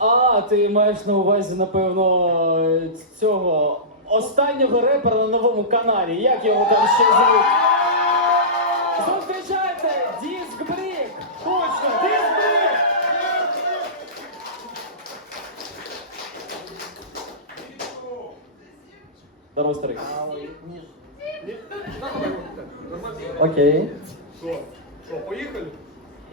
А, ти маєш на увазі, напевно, цього останнього репера на новому каналі. Як його там ще звуть? Зустрічайте! Диск Брік! Точно! Диск Брік! Здорово, старий. Окей. Що? Що, поїхали?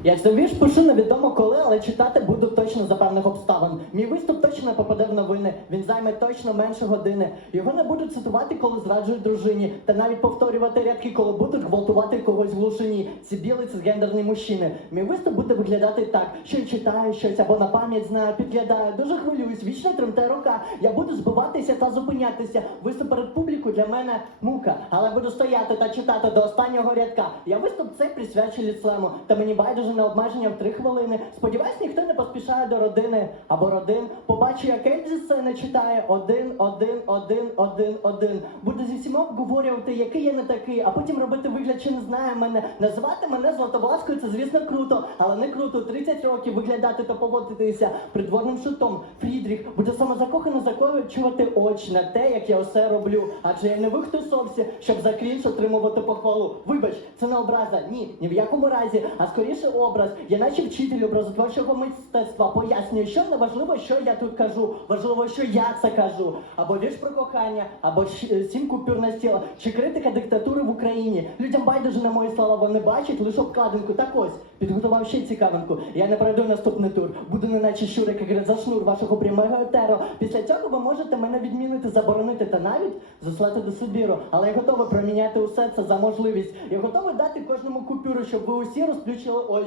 Я цю вірш пишу невідомо коли, але читати буду точно за певних обставин. Мій виступ точно попаде в новини. Він займе точно менше години. Його не будуть цитувати, коли зраджують дружині, та навіть повторювати рядки, коли будуть гвалтувати когось в глушині. Ці білий цисгендерні мужчини. Мій виступ буде виглядати так, що я читаю щось або на пам'ять знаю, підглядаю. Дуже хвилююсь, вічно тремте рука. Я буду збиватися та зупинятися. Виступ перед публікою для мене мука. Але буду стояти та читати до останнього рядка. Я виступ цей присвячую ліцему. Та мені байдуже на обмеження в три хвилини. Сподіваюсь, ніхто не поспішає до родини або родин. Побачу, як Ейд зі сцени читає один, один, один, один, один. Буду зі всіма обговорювати, який я не такий, а потім робити вигляд, що не знає мене. Називати мене Златобласкою це, звісно, круто, але не круто. 30 років виглядати та поводитися придворним шутом. Фрідріх буде самозакохано закочувати очі на те, як я усе роблю. Адже я не вихтусовся, щоб за крінж отримувати похвалу. Вибач, це не образа. Ні, ні в якому разі, а скоріше образ. Я наче вчитель образотворчого мистецтва пояснюю, що не важливо, що я тут кажу. Важливо, що я це кажу. Або вірш про кохання, або е, сім купюр на стіл, чи критика диктатури в Україні. Людям байдуже на мої слова, вони бачать лише обкладинку. Так ось підготував ще цікавинку. Я не пройду наступний тур. Буду неначе щурик, як за шнур вашого прямого етеру. Після цього ви можете мене відмінити, заборонити та навіть заслати до Сибіру. Але я готовий проміняти усе це за можливість. Я готовий дати кожному купюру, щоб ви усі розплющили очі.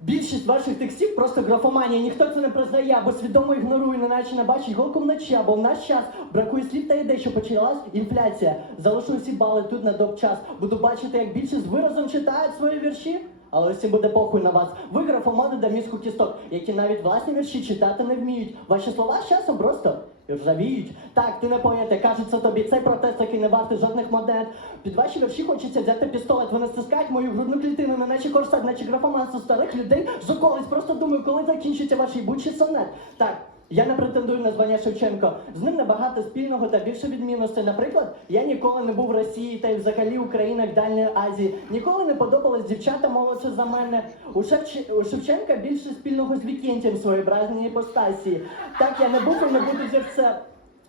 Більшість ваших текстів просто графоманія, ніхто це не признає, або свідомо ігнорує, неначе не бачить голку вночі, або в наш час бракує слів та ідей, що почалась інфляція. Залишу всі бали тут на доп час. Буду бачити, як більшість виразом читають свої вірші. Але всім буде похуй на вас. Ви графомани до мізку кісток, які навіть власні вірші читати не вміють. Ваші слова з часом просто ржавіють. Так, ти не поєте, кажуть це тобі. Цей протест, який не вартий жодних монет. Під ваші вірші хочеться взяти пістолет. Вони стискають мою грудну клітину, не наче корсет, наче графоманство старих людей. Жоколись, просто думаю, коли закінчиться ваш їбучий сонет. Так. Я не претендую на звання Шевченко. З ним набагато спільного та більше відмінностей. Наприклад, я ніколи не був в Росії та й взагалі в країнах Дальньої Азії. Ніколи не подобались дівчата молодше за мене. У, Шевч... у Шевченка більше спільного з Вікентієм своєї бразній іпостасії. Так я не був і не буду взірцем.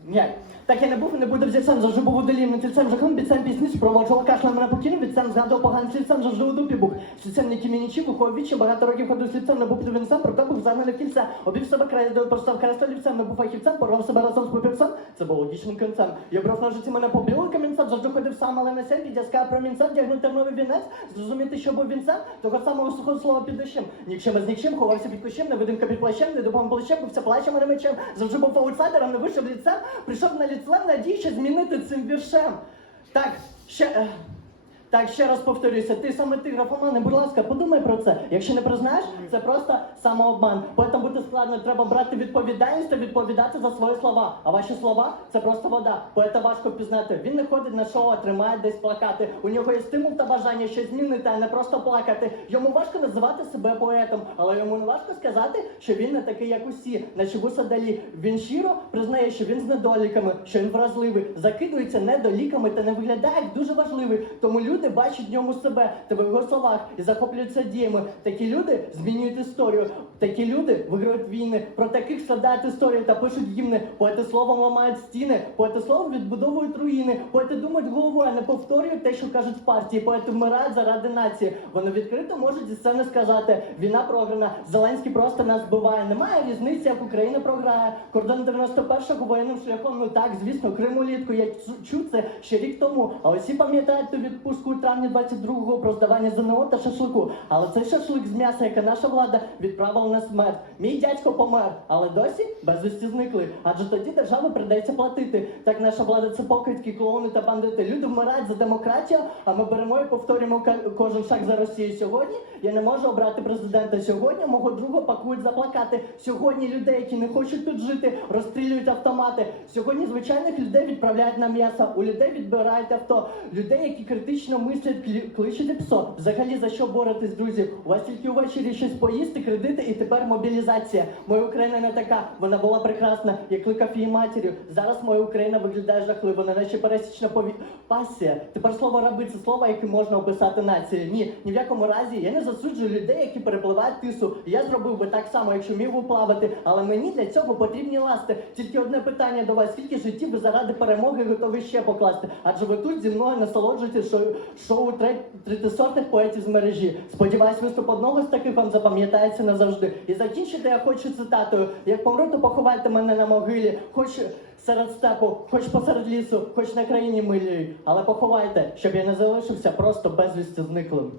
Ні. Так я не був і не буду взірцем, завжди був удалім, тільцем, жахом, бійцем пісні, спроводжував кашлем мене покинув, відцем згадував поганим слівцем, завжди у дупі був. Слівцем не кімінічі, виховав вічі, багато років ходив слівцем, не був під вінцем, проте був загнаний в обів себе край, до постав крестолівцем, не був фахівцем, порвав себе разом з попівцем, це було логічним кінцем. Я брав на мене побили камінцем, завжди ходив сам, але не сем, підяска промінцем, вдягнути новий вінець, зрозуміти, що був вінцем, того самого сухого слова під дощем. Нікчем з нікчем, ховався під кущем, невидимка під плащем, не допомог плечем, бувся плачем, а не мечем, завжди був аутсайдером, не вийшов ліцем, прийшов на ліцем, надії, що змінити цим віршем. Так, ще. Так, ще раз повторюся, ти саме ти графомане, будь ласка, подумай про це. Якщо не признаєш, це просто самообман. Поетам бути складно, треба брати відповідальність та відповідати за свої слова. А ваші слова це просто вода. Поета важко пізнати. Він не ходить на шоу, а тримає десь плакати. У нього є стимул та бажання щось змінити, а не просто плакати. Йому важко називати себе поетом, але йому не важко сказати, що він не такий, як усі, наче вуса далі. Він щиро признає, що він з недоліками, що він вразливий, закидується недоліками та не виглядає як дуже важливий. Тому люди бачать в ньому себе та в його словах і захоплюються діями. Такі люди змінюють історію. Такі люди виграють війни. Про таких складають історії та пишуть гімни. Поети словом ламають стіни, поети словом відбудовують руїни. Поети думають головою, а не повторюють те, що кажуть в партії. Поети вмирають заради нації. Вони відкрито можуть зі сцени сказати: війна програна, Зеленський просто нас вбиває. Немає різниці, як Україна програє. Кордон 91-го воєнним шляхом. Ну так, звісно, Крим улітку. Я чу- чув це ще рік тому. А усі пам'ятають ту відпустку у травні 22-го про здавання ЗНО та шашлику. Але цей шашлик з м'яса, яке наша влада відправила на смерть. Мій дядько помер, але досі безвісті зникли. Адже тоді державі придеться платити. Так наша влада це покидьки, клоуни та бандити. Люди вмирають за демократію, а ми беремо і повторюємо кожен шаг за Росію. Сьогодні я не можу обрати президента. Сьогодні мого друга пакують за плакати. Сьогодні людей, які не хочуть тут жити, розстрілюють автомати. Сьогодні звичайних людей відправляють на м'ясо. У людей відбирають авто. Людей, які критично мислять, кличете псо. Взагалі за що боретесь, друзі? У вас тільки увечері щось поїсти, кредити і тепер мобілізація. Моя Україна не така, вона була прекрасна, я кликав її матір'ю. Зараз моя Україна виглядає жахливо, не наче пересічна пові... пасія. Тепер слово раби це слово, яке можна описати націю. Ні, ні в якому разі я не засуджую людей, які перепливають тису. Я зробив би так само, якщо міг би плавати, але мені для цього потрібні ласти. Тільки одне питання до вас: скільки життів ви заради перемоги готові ще покласти? Адже ви тут зі мною насолоджуєтесь шоу, третисортних поетів з мережі. Сподіваюсь, виступ одного з таких вам запам'ятається назавжди. І закінчити я хочу цитатою: як помру, то поховайте мене на могилі, хоч серед степу, хоч посеред лісу, хоч на країні милій. Але поховайте, щоб я не залишився просто безвісти зниклим.